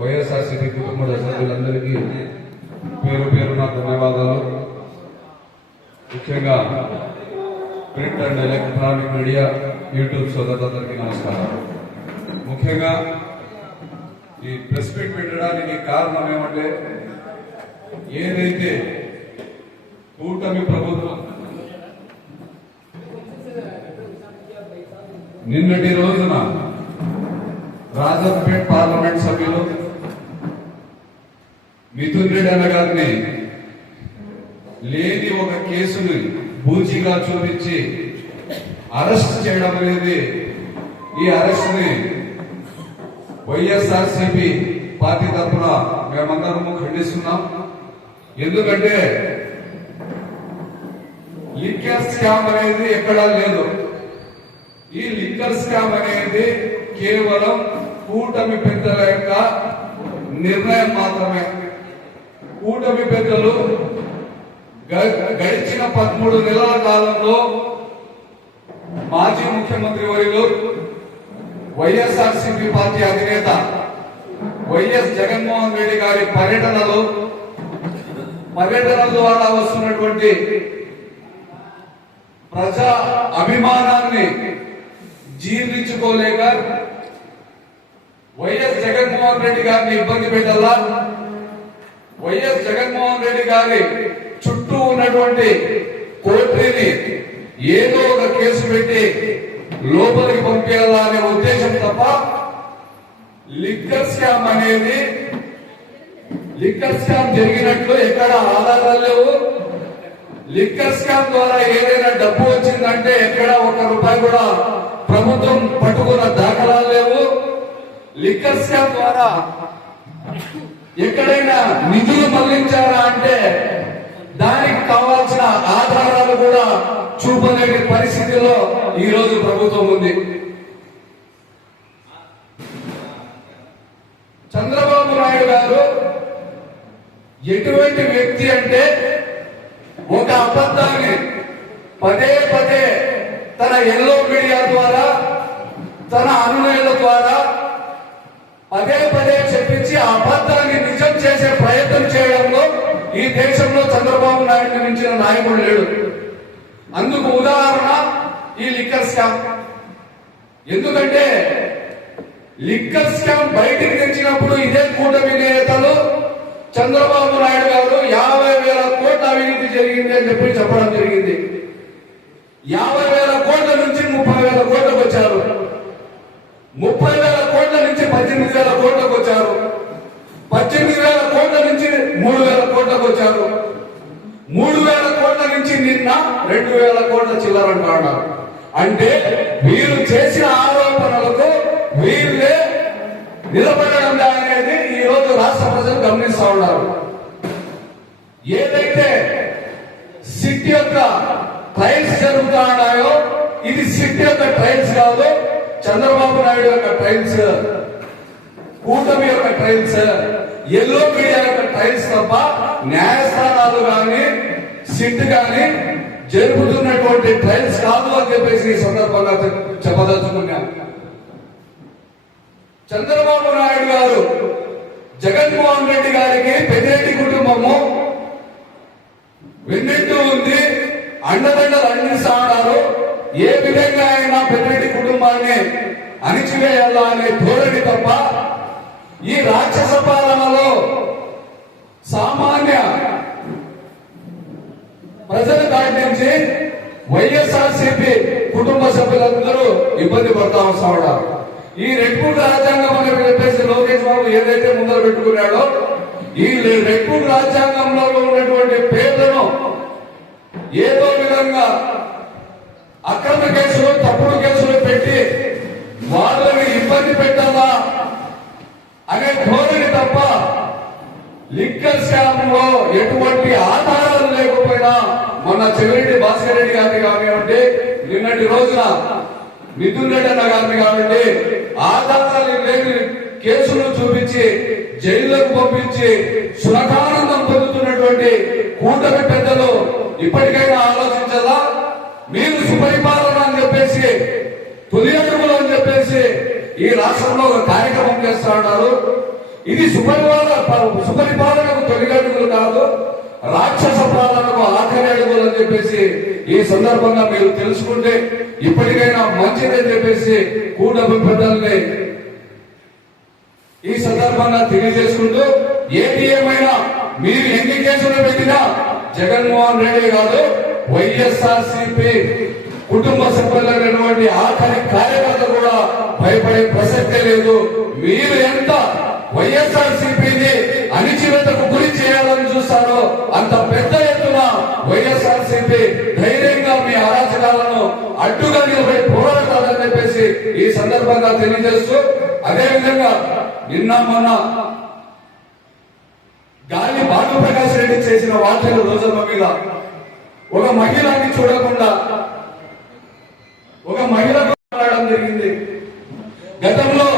వైఎస్ఆర్సీపీ కుటుంబ సభ్యులందరికీ పేరు పేరున ధన్యవాదాలు. ముఖ్యంగా print and electronic media YouTube సోదరులందరికీ నమస్కారం. ముఖ్యంగా ఈ ప్రెస్ మీట్ పెట్టడానికి కారణం ఏమంటే, ఏదైతే కూటమి ప్రభుత్వం నిన్నటి రోజున రాజంపేట్ పార్లమెంట్ సభ్యులు మిథున్ రెడ్డి అన్న గారిని లేని ఒక కేసుని బూచిగా చూపించి అరెస్ట్ చేయడం అనేది, ఈ అరెస్ట్ ని వైఎస్ఆర్సీపీ పార్టీ తరఫున మేమందరము ఖండిస్తున్నాం. ఎందుకంటే లిక్కర్ స్కామ్ అనేది ఎక్కడా లేదు. ఈ లిక్కర్ స్కామ్ అనేది కేవలం కూటమి పెద్దల యొక్క నిర్ణయం మాత్రమే. కూటమి పెద్దలు గడిచిన 13 నెలల కాలంలో మాజీ ముఖ్యమంత్రి వర్యులు వైఎస్ఆర్సీపీ పార్టీ అధినేత వైఎస్ జగన్మోహన్ రెడ్డి గారి పర్యటన ద్వారా వస్తున్నటువంటి ప్రజా అభిమానాన్ని జీర్ణించుకోలేక వైఎస్ జగన్మోహన్ రెడ్డి గారిని ఇబ్బంది పెట్టాలా, వైఎస్ జగన్మోహన్ రెడ్డి గారి చుట్టూ ఉన్నటువంటి కోర్టుని ఏదో ఒక కేసు పెట్టి లోపలికి పంపేయాలా అనే ఉద్దేశం తప్ప లిక్కర్ స్కామ్ జరిగినట్లు ఎక్కడ ఆధారాలు లేవు. లిక్కర్ స్కామ్ ద్వారా ఏదైనా డబ్బు వచ్చిందంటే ఎక్కడ 1 రూపాయి కూడా ప్రభుత్వం పట్టుకున్న దాఖలాలు లేవు. లిక్కర్ స్కామ్ ద్వారా ఎక్కడైనా నిధులు మళ్లించారా అంటే దానికి కావాల్సిన ఆధారాలు కూడా చూపలేని పరిస్థితిలో ఈ రోజు ప్రభుత్వం ఉంది. చంద్రబాబు నాయుడు గారు ఎటువంటి వ్యక్తి అంటే, ఒక అబద్ధాన్ని పదే పదే తన ఎల్లో మీడియా ద్వారా, తన అనుయాయుల ద్వారా పదే పదే చెప్పించి ఆ అబద్ధాన్ని నిజం చేసే ప్రయత్నం చేయడంలో ఈ దేశంలో చంద్రబాబు నాయుడు మించిన నాయకుడు లేడు. అందుకు ఉదాహరణ ఈ లిక్కర్ స్కామ్. ఎందుకంటే లిక్కర్ స్కామ్ బయటికి తెచ్చినప్పుడు ఇదే కూటమి నేతలు చంద్రబాబు నాయుడు గారు 50,000 కోట్ల అవినీతి జరిగింది అని చెప్పడం జరిగింది. 50,000 కోట్ల నుంచి 30,000 కోట్లకు వచ్చారు. 30,000 కోట్ల నుంచి 18,000 కోట్లకు వచ్చారు. 18,000 కోట్ల నుంచి 3,000 కోట్లకు వచ్చారు. 3,000 కోట్ల నుంచి నిన్న 2,000 కోట్ల చిల్లరంటున్నారు. అంటే వీరు చేసిన ఆరోపణలకు వీళ్ళే నిలబడడం అనేది ఈ రోజు రాష్ట్ర ప్రజలు గమనిస్తా ఉన్నారు. ఏదైతే సిట్ యొక్క ట్రయల్స్ జరుగుతా ఉన్నాయో, ఇది సిట్ యొక్క ట్రయల్స్ కాదు, చంద్రబాబు నాయుడు యొక్క ట్రయల్స్, కూటమి యొక్క ట్రయల్స్, ఎల్లో మీడియా యొక్క ట్రయల్స్ తప్ప న్యాయస్థానాలు కానీ సిట్ కానీ జరుపుతున్నటువంటి ట్రయల్స్ కాదు అని చెప్పేసి ఈ సందర్భంగా చెప్పదలుచుకున్నాం. చంద్రబాబు నాయుడు గారు జగన్మోహన్ రెడ్డి గారికి పెద్దిరెడ్డి కుటుంబము వెన్నెట్టు ఉంది, అండదండలు అందిస్తా ఉన్నారు. ఏ విధంగా అయినా పెద్దిరెడ్డి కుటుంబాన్ని అణిచివేయాలా అనే ధోరణి తప్ప ఈ రాక్షస పాలనలో సామాన్య ప్రజల కాడి నుంచి వైఎస్ఆర్సీపీ కుటుంబ సభ్యులందరూ ఇబ్బంది పడతా వస్తా ఉన్నారు. ఈ రెడ్బుక్ రాజ్యాంగం అని చెప్పేసి లోకేష్ బాబు ఏదైతే ముందర పెట్టుకున్నాడో, ఈ రెడ్బుక్ రాజ్యాంగంలో ఉన్నటువంటి పేర్లను ఏదో విధంగా అక్రమ కేసులు, తప్పుడు కేసులు పెట్టి వాళ్ళని ఇబ్బంది పెట్టాలా అనే ధోరణి తప్ప లిక్కర్ స్కామ్ లో ఎటువంటి ఆధారాలు లేకపోయినా మొన్న చెవిరెడ్డి భాస్కర్ రెడ్డి గారిని కానివ్వండి, నిన్నటి రోజున మిథున్ రెడ్డి అన్న గారిని కానివ్వండి, ఆధారాలు లేని కేసులు చూపించి జైలుకు పంపించి సునకానందం పొందుతున్నటువంటి కూటమి పెద్దలు ఇప్పటికైనా ఆలోచించాలా. మీరు సుపరిపాలన అని చెప్పేసి, తొలి అడుగులు అని చెప్పేసి ఈ రాష్ట్రంలో ఒక కార్యక్రమం చేస్తా ఉన్నారు. ఇది సుపరిపాలనకు తొలి అడుగులు కాదు, రాక్షస పాలనకు ఆఖరి అడుగులు అని చెప్పేసి ఈ సందర్భంగా మీరు తెలుసుకుంటే ఇప్పటికైనా మంచిదని చెప్పేసి కూటమి పెద్దల్ని ఈ సందర్భంగా తెలియజేసుకుంటూ, ఏది ఏమైనా మీరు ఎన్ని కేసులు పెట్టినా జగన్మోహన్ రెడ్డి కాదు, వైఎస్ఆర్సీపీ కుటుంబ సభ్యులైనటువంటి ఆఖరి కార్యకర్త కూడా భయపడే ప్రసక్తే లేదు. మీరు ఎంత వైఎస్ఆర్సీపీని అణిచివేతకు గురి చేయాలని చూస్తారో అంత పెద్ద ఎత్తున వైఎస్ఆర్సీపీ ధైర్యంగా మీ అరాచకాలను అడ్డుగా నిలబడి పోరాడాలని చెప్పేసి ఈ సందర్భంగా తెలియజేస్తూ, అదేవిధంగా నిన్న మొన్న గాలి భానుప్రకాష్ రెడ్డి చేసిన వ్యాఖ్యలు రోజమ్మ మీద ఒక మహిళని చూడకుండా ఒక మహిళకు మాట్లాడడం జరిగింది. గతంలో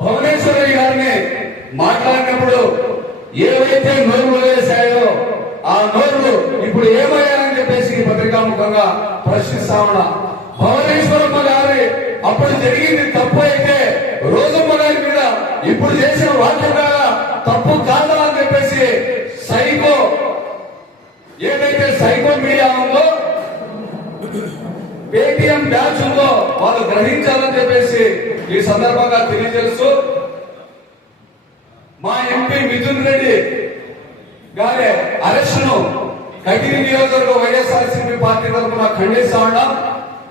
భువనేశ్వరి గారిని మాట్లాడినప్పుడు ఏవైతే నోరు వేశాయో ఆ నోరు ఇప్పుడు ఏమయ్యాయని చెప్పేసి పత్రికాముఖంగా ప్రశ్నిస్తా ఉన్నా. భువనేశ్వరమ్మ గారి అప్పుడు జరిగింది తప్పు అయితే రోజమ్మ గారి మీద ఇప్పుడు చేసిన వాక్యం తప్పు కాదా అని చెప్పేసి సైకో ఏదైతే సైకో మీడియా ఉందో, పేటిఎం బ్యాచ్ ఉందో వాళ్ళు గ్రహించాలని చెప్పేసి ఈ సందర్భంగా తెలియజేస్తూ, మా ఎంపీ మిథున్ రెడ్డి గారి అరెస్టును కగిరి నియోజకవర్గ వైఎస్ఆర్సీపీ పార్టీ తరఫున ఖండిస్తా ఉన్నాం.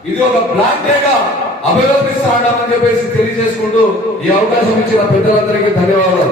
ఇది ఒక బ్లాక్ డేగా అభివర్ణిస్తా ఉన్నామని చెప్పేసి తెలియజేసుకుంటూ ఈ అవకాశం ఇచ్చిన పెద్దలందరికీ ధన్యవాదాలు.